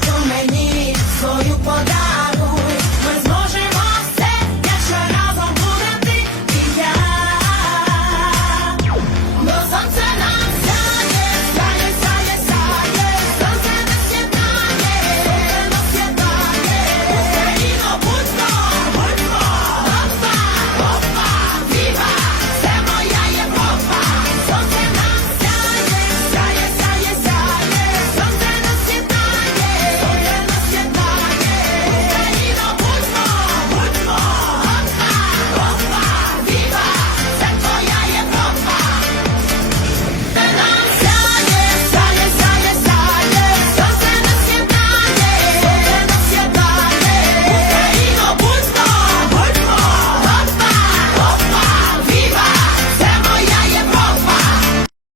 don't make me